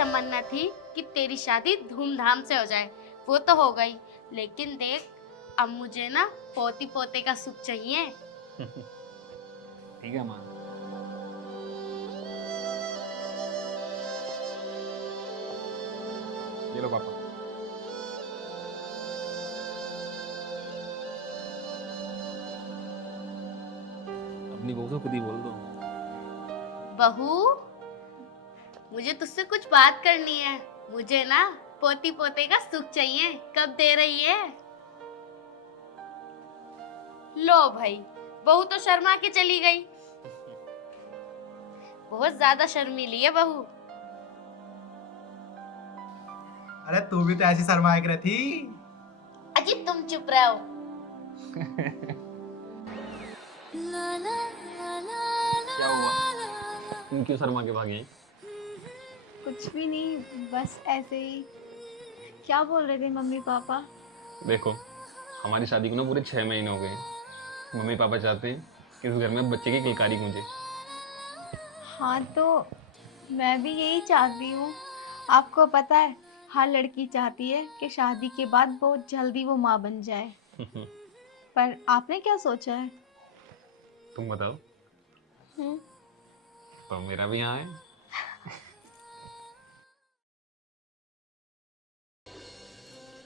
तमन्ना थी कि तेरी शादी धूमधाम से हो जाए, वो तो हो गई, लेकिन देख अब मुझे ना पोती पोते का सुख चाहिए। ठीक है माँ। ये लो पापा। अपनी बहू से खुद ही बोल दो। बहू, मुझे तुझसे कुछ बात करनी है। मुझे ना पोती पोते का सुख चाहिए, कब दे रही है? लो भाई, बहू तो शर्मा के चली गई। बहुत ज्यादा शर्मीली है बहू। अरे तू भी तो ऐसी शर्माया कर थी। अजी तुम चुप रहो। क्या हुआ? तुम क्यों शर्मा के भागी? कुछ भी नहीं, बस ऐसे ही। क्या बोल रहे थे मम्मी पापा? देखो, हमारी शादी को ना पूरे 6 महीने हो गए। मम्मी पापा चाहते हैं कि इस घर में बच्चे की किलकारी गूंजे। हाँ तो मैं भी यही चाहती हूँ। आपको पता है, हर लड़की चाहती है कि शादी के बाद बहुत जल्दी वो माँ बन जाए। पर आपने क्या सोचा है? तुम बताओ। हम्म? तो मेरा भी यहाँ है।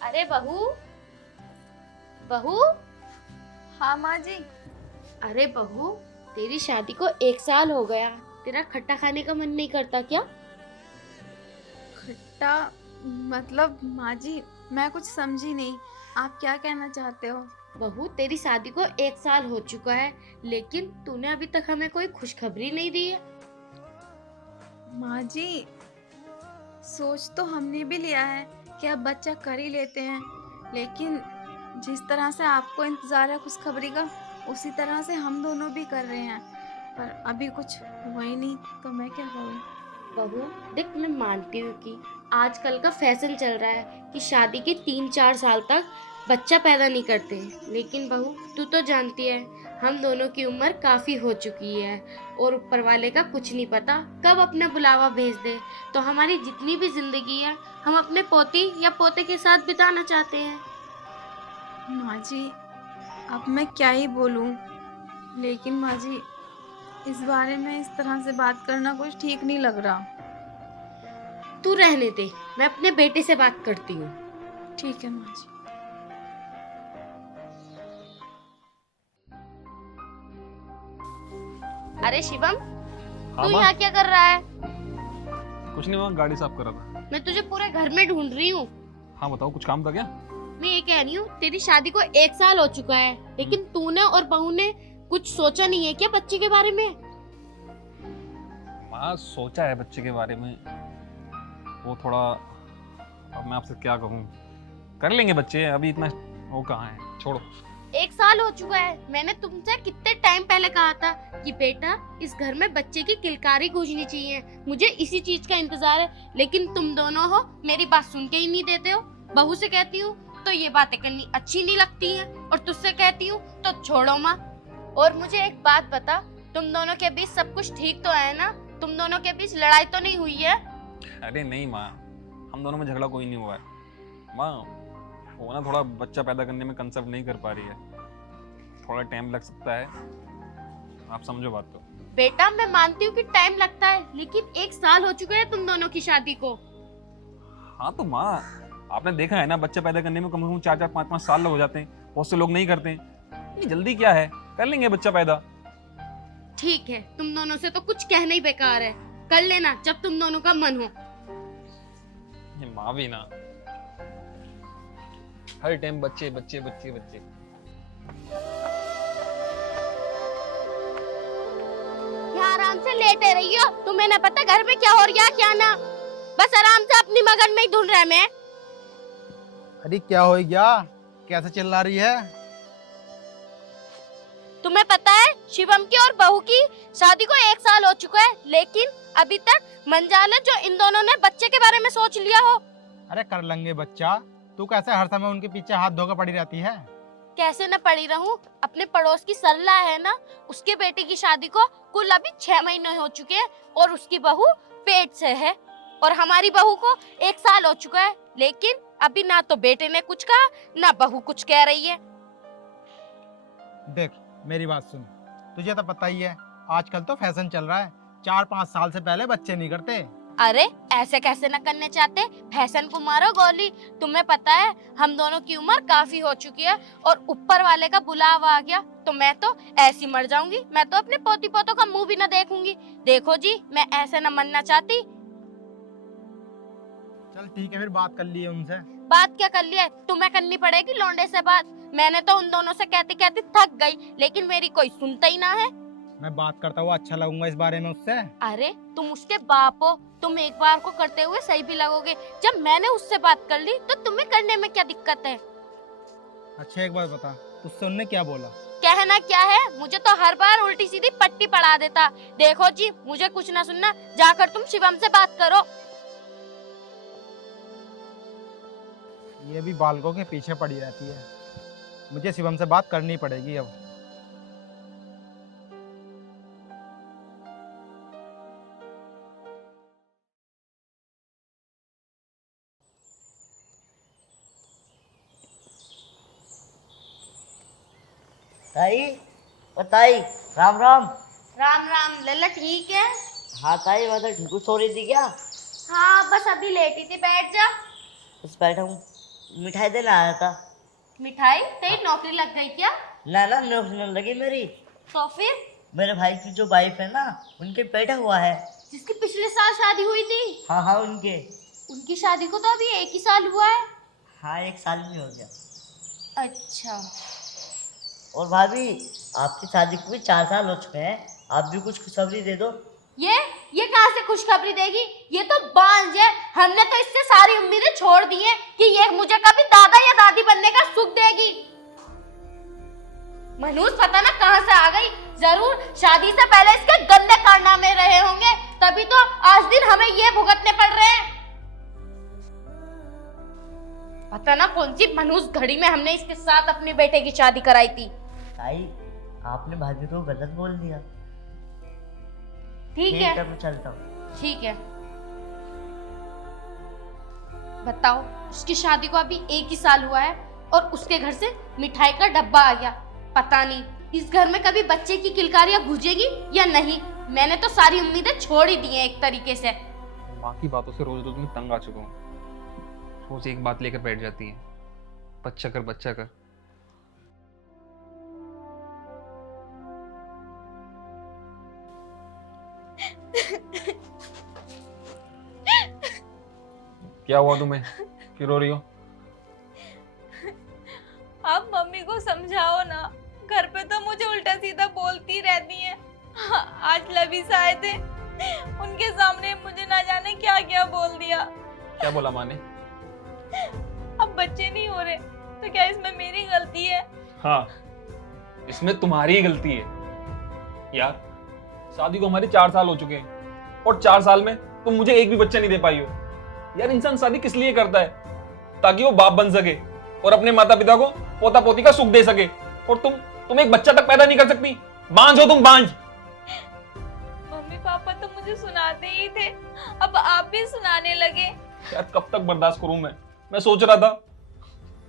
अरे बहू, बहू। हाँ माँ जी। अरे बहू, तेरी शादी को 1 साल हो गया, तेरा खट्टा खाने का मन नहीं करता क्या? खट्टा मतलब माँ जी, मैं कुछ समझी नहीं। आप क्या कहना चाहते हो? बहू, तेरी शादी को 1 साल हो चुका है, लेकिन तूने अभी तक हमें कोई खुशखबरी नहीं दी है। माँ जी, सोच तो हमने भी लिया है कि अब बच्चा कर ही लेते हैं, लेकिन जिस तरह से आपको इंतज़ार है खुशखबरी का, उसी तरह से हम दोनों भी कर रहे हैं। पर अभी कुछ हुआ ही नहीं, तो मैं क्या करूँ? बहू देख, मैं मानती हूँ कि आजकल का फैशन चल रहा है कि शादी के 3-4 साल तक बच्चा पैदा नहीं करते, लेकिन बहू तू तो जानती है हम दोनों की उम्र काफी हो चुकी है और ऊपर वाले का कुछ नहीं पता कब अपना बुलावा भेज दे। तो हमारी जितनी भी जिंदगी है हम अपने पोती या पोते के साथ बिताना चाहते हैं। माँ जी, अब मैं क्या ही बोलूँ, लेकिन माँ जी, इस बारे में इस तरह से बात करना कुछ ठीक नहीं लग रहा। तू रहने दे, मैं अपने बेटे से बात करती हूँ। ठीक है माँ जी। अरे शिवम, हाँ तू माँ। यहाँ क्या कर रहा है? कुछ नहीं माँ, गाड़ी साफ कर रहा था। मैं तुझे पूरे घर में ढूंढ रही हूँ। हाँ बताओ, कुछ काम था क्या? मैं ये कह रही हूँ, तेरी शादी को 1 साल हो चुका है, लेकिन तूने और बहू ने कुछ सोचा नहीं है क्या बच्चे के बारे में? माँ सोचा है बच्चे के बारे में, वो थोड़ा, अब मैं आपसे क्या कहूँ, कर लेंगे बच्चे, अभी इतना वो कहाँ है, छोड़ो। 1 साल हो चुका है, मैंने तुमसे कितने टाइम पहले कहा था कि बेटा इस घर में बच्चे की किलकारी गूंजनी चाहिए, मुझे इसी चीज का इंतजार है, लेकिन तुम दोनों हो मेरी बात सुन के ही नहीं देते हो। बहू से कहती हूँ तो ये बातें करनी अच्छी नहीं लगती हैं, और तुझसे कहती हूँ तो छोड़ो माँ। और मुझे एक बात बता, तुम दोनों के बीच सब कुछ ठीक तो है ना? तुम दोनों के बीच लड़ाई तो नहीं हुई है? अरे नहीं माँ, हम दोनों में झगड़ा कोई नहीं हुआ है माँ। वो ना थोड़ा बच्चा पैदा करने में कंसेप्ट नहीं कर पा रही है, थोड़ा टाइम लग सकता है, आप समझो बात तो। बेटा मैं मानती हूँ कि टाइम लगता है, लेकिन 1 साल हो चुका है तुम दोनों की शादी को। हाँ तो माँ, आपने देखा है ना, बच्चा पैदा करने में कम से कम 4-4, 5-5 साल हो जाते हैं, बहुत से लोग नहीं करते हैं। ये जल्दी क्या है, कर लेंगे बच्चा पैदा। ठीक है, तुम दोनों से तो कुछ कहना ही बेकार है, कर लेना जब तुम दोनों का मन हो। ये माँ भी ना, हर टाइम बच्चे बच्चे बच्चे बच्चे। यहाँ आराम से लेटे रही हो, तुम्हें ना पता घर में क्या हो रहा क्या ना, बस आराम से अपनी मगन में ही ढूंढ रहा मैं। अरे क्या हो गया, कैसे चिल्ला रही है? तुम्हें पता है शिवम की और बहू की शादी को 1 साल हो चुका है, लेकिन अभी तक मंजाल है जो इन दोनों ने बच्चे के बारे में सोच लिया हो। अरे कर लेंगे बच्चा, तू कैसे हर समय उनके पीछे हाथ धोकर पड़ी रहती है? कैसे न पड़ी रहूं, अपने पड़ोस की सरला है ना, उसके बेटे की शादी को कुल अभी 6 महीने हो चुके हैं और उसकी बहू पेट से है, और हमारी बहू को 1 साल हो चुका है, लेकिन अभी ना तो बेटे ने कुछ कहा ना बहू कुछ कह रही है। देख मेरी बात सुन, तुझे तो पता ही है आजकल तो फैशन चल रहा है, 4-5 साल से पहले बच्चे नहीं करते। अरे ऐसे कैसे न करने चाहते, फैशन को मारो गोली। तुम्हें पता है हम दोनों की उम्र काफी हो चुकी है और ऊपर वाले का बुलावा आ गया तो मैं तो ऐसी मर जाऊंगी। मैं तो अपने पोती पोतों का मुंह भी न देखूंगी। देखो जी, मैं ऐसे न मरना चाहती। चल ठीक है, फिर बात कर लिए उनसे। बात क्या कर लिया, तुम्हें करनी पड़ेगी लौंडे से बात। मैंने तो उन दोनों से कहते कहते थक गई, लेकिन मेरी कोई सुनता ही ना है। मैं बात करता हुआ अच्छा लगूंगा इस बारे में उससे? अरे तुम उसके बाप हो, तुम एक बार को करते हुए सही भी लगोगे। जब मैंने उससे बात कर ली तो तुम्हें करने में क्या दिक्कत है? अच्छा एक बात बता, उससे उनने क्या बोला? कहना क्या है, मुझे तो हर बार उल्टी सीधी पट्टी पढ़ा देता। देखो जी, मुझे कुछ ना सुनना, जाकर तुम शिवम से बात करो। ये भी बालकों के पीछे पड़ी रहती है, मुझे शिवम से बात करनी पड़ेगी अब। ताई, ओ ताई, राम राम। राम राम। लल्ला ठीक है? हाँ ताई, मैं तो ठीक हूँ। सो रही थी क्या? हाँ बस अभी लेटी थी, बैठ जा। बस बैठा हूँ। मिठाई देने आया था। मिठाई? तेरी नौकरी लग गई क्या? ना ना, नौकरी नहीं लगी मेरी। तो फिर? मेरे भाई की जो वाइफ है ना, उनके बेटा हुआ है। जिसकी पिछले साल शादी हुई थी? हाँ हाँ, उनके। उनकी शादी को तो अभी 1 ही साल हुआ है। हाँ, 1 साल में हो गया। अच्छा। और भाभी, आपकी शादी को भी 4 साल हो चुके हैं। आप भी कुछ खुशखबरी दे दो। ये कहाँ से खुशखबरी देगी? ये तो बांझ है। हमने तो इससे सारी उम्मीदें छोड़ दी हैं कि ये मुझे कभी दादा या दादी बनने का सुख देगी। मनूस पता ना कहाँ से आ गई। जरूर शादी से पहले इसके गंदे कारनामे रहे होंगे, तभी तो आज दिन हमें ये भुगतने पड़ रहे हैं। पता ना कौन सी मनूस घड़ी में हमने इसके साथ अपने बेटे की शादी कराई थी। ताई, आपने भाभी को गलत बोल दिया। ठीक है, मैं चलता हूँ। ठीक है। बताओ, उसकी शादी को अभी 1 ही साल हुआ है और उसके घर से मिठाई का डब्बा आ गया। पता नहीं इस घर में कभी बच्चे की किलकारियां गूंजेगी या नहीं। मैंने तो सारी उम्मीदें छोड़ ही दी हैं एक तरीके से। माँ की बातों से रोज रोज मैं तंग आ चुका हूँ। रोज एक बात लेकर बैठ जाती है, बच्चा कर बच्चा कर। क्या हुआ तुम्हें, क्यों रो रही हो? आप मम्मी को समझाओ ना, घर पे तो मुझे उल्टा सीधा बोलती रहती हैं। आज लबीस आए थे, उनके सामने मुझे ना जाने क्या क्या बोल दिया। क्या बोला माँ ने? अब बच्चे नहीं हो रहे तो क्या इसमें मेरी गलती है? हाँ, इसमें तुम्हारी ही गलती है यार। शादी को हमारे 4 साल हो चुके हैं और 4 साल में तुम मुझे एक भी बच्चा नहीं दे पाई हो। यार इंसान शादी किस लिए करता है? ताकि वो बाप बन सके और अपने माता पिता को पोता पोती का सुख दे सके। और तुम एक बच्चा तक पैदा नहीं कर सकती। बांझ हो तुम, बांझ। मम्मी पापा तो मुझे सुनाते ही थे, अब आप भी सुनाने लगे। यार कब तक बर्दाश्त करूं मैं सोच रहा था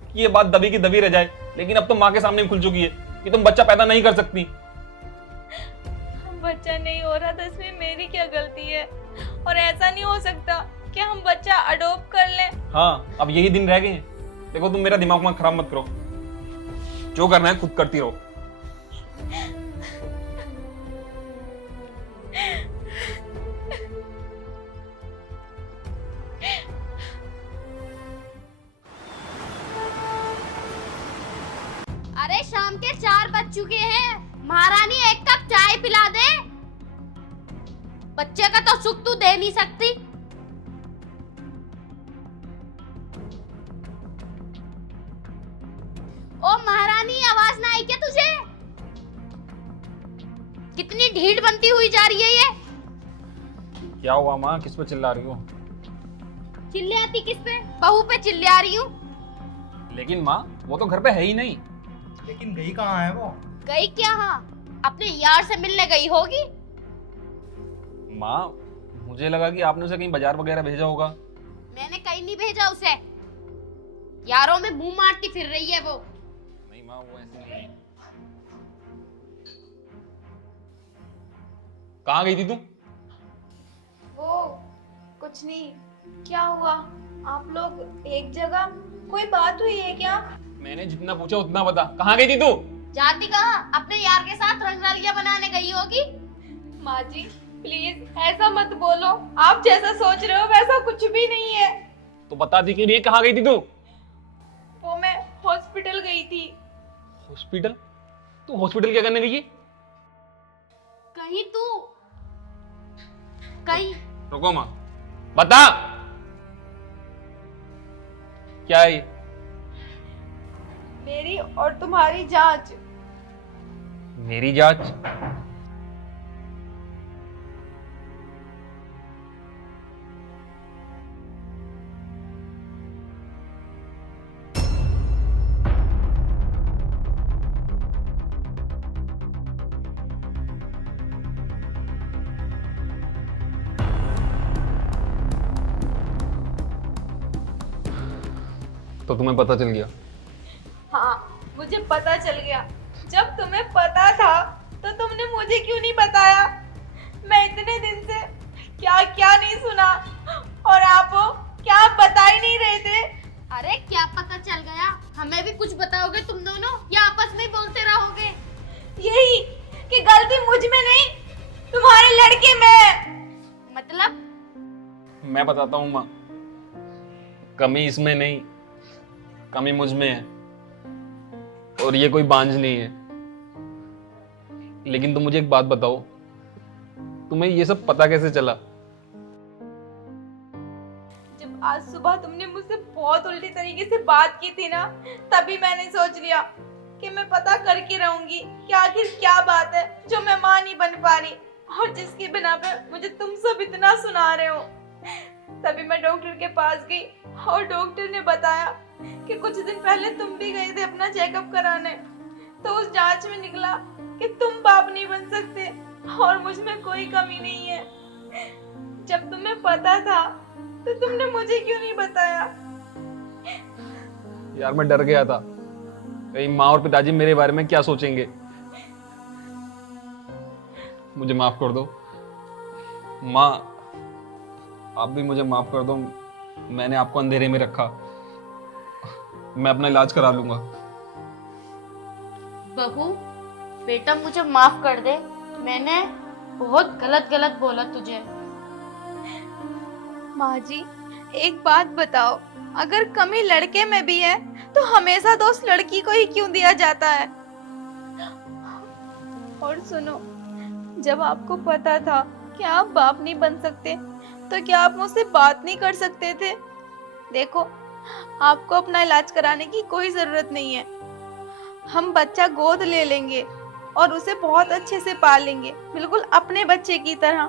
कि ये बात दबी की दबी रह जाए, लेकिन अब तो माँ के सामने खुल चुकी है कि तुम बच्चा पैदा नहीं कर सकती। बच्चा नहीं हो रहा तो इसमें मेरी क्या गलती है? और ऐसा नहीं हो सकता कि हम बच्चा अडॉप्ट कर लें? हाँ, अब यही दिन रह गए हैं। देखो तुम मेरा दिमाग खराब मत करो, जो करना है खुद करती रहो। अरे शाम के 4 बज चुके हैं, महारानी 1 कप चाय पिला दे। बच्चे का तो सुख तू दे नहीं सकती। ओ महारानी, आवाज ना आई क्या तुझे? कितनी ढीठ बनती हुई जा रही है ये। क्या हुआ माँ, किस पे चिल्ला रही हो? चिल्लाती किस पे? बहू पे चिल्ला रही हूँ। लेकिन माँ वो तो घर पे है ही नहीं। लेकिन गई कहाँ है वो? गई क्या? हाँ, अपने यार से मिलने गई होगी। माँ मुझे लगा कि आपने उसे कहीं बाजार वगैरह भेजा होगा। मैंने कहीं नहीं भेजा उसे। यारों में मुंह मारती फिर रही है वो। नहीं माँ, वो ऐसी नहीं है। कहाँ गई थी तुम? वो कुछ नहीं। क्या हुआ? आप लोग एक जगह, कोई बात हुई है क्या? मैंने जितना पूछा उतना बता, कहाँ गई थी तू? जाती कहाँ? अपने यार के साथ रंगरालियां बनाने गई होगी। माँ जी प्लीज ऐसा मत बोलो, आप जैसा सोच रहे हो वैसा कुछ भी नहीं है। तो बता दी कि नहीं, कहाँ गई थी तू? वो मैं हॉस्पिटल गई थी। हॉस्पिटल? तू हॉस्पिटल क्या करने गई है? कहीं तू कहीं रुको माँ, बता क्या है ये? मेरी और तुम्हारी जांच। मेरी जांच? तो तुम्हें पता चल गया? हाँ मुझे पता चल गया। जब तुम्हें पता था तो तुमने मुझे क्यों नहीं बताया? मैं इतने दिन से क्या क्या नहीं सुना, और आप क्या बता ही नहीं रहे थे। अरे क्या पता चल गया? हमें भी कुछ बताओगे तुम दोनों या आपस में ही बोलते रहोगे? यही कि गलती मुझ में नहीं, तुम्हारे लड़के में। मतलब? मैं बताता हूँ माँ, कमी इसमें नहीं, कमी मुझ में है। और ये कोई बांझ नहीं है। लेकिन तुम मुझे एक बात बताओ, तुम्हें ये सब पता कैसे चला? जब आज सुबह तुमने मुझसे बहुत उल्टी तरीके से बात की थी ना, तभी मैंने सोच लिया कि मैं पता करके रहूंगी कि आखिर क्या बात है जो मैं मां नहीं बन पा रही, और जिसकी बिना पे मुझे तुम सब इतना सुना रहे हो। तभी मैं डॉक्टर के पास गई और डॉक्टर ने बताया कि कुछ दिन पहले तुम भी गए थे अपना चेकअप कराने, तो उस जांच में निकला कि तुम बाप नहीं बन सकते और मुझ में कोई कमी नहीं है। जब तुम्हें पता था तो तुमने मुझे क्यों नहीं बताया? यार मैं डर गया था, कहीं माँ और पिताजी मेरे बारे में क्या सोचेंगे। मुझे माफ कर दो माँ, आप भी मुझे माफ कर दो। मैंने आपको अंधेरे में रखा, मैं अपना इलाज करा लूंगा। बहू बेटा मुझे माफ कर दे, मैंने बहुत गलत गलत बोला तुझे। माँ जी एक बात बताओ, अगर कमी लड़के में भी है तो हमेशा दोष लड़की को ही क्यों दिया जाता है? और सुनो, जब आपको पता था कि आप बाप नहीं बन सकते तो क्या आप मुझसे बात नहीं कर सकते थे? देखो आपको अपना इलाज कराने की कोई जरूरत नहीं है। हम बच्चा गोद ले लेंगे और उसे बहुत अच्छे से पालेंगे, बिल्कुल अपने बच्चे की तरह।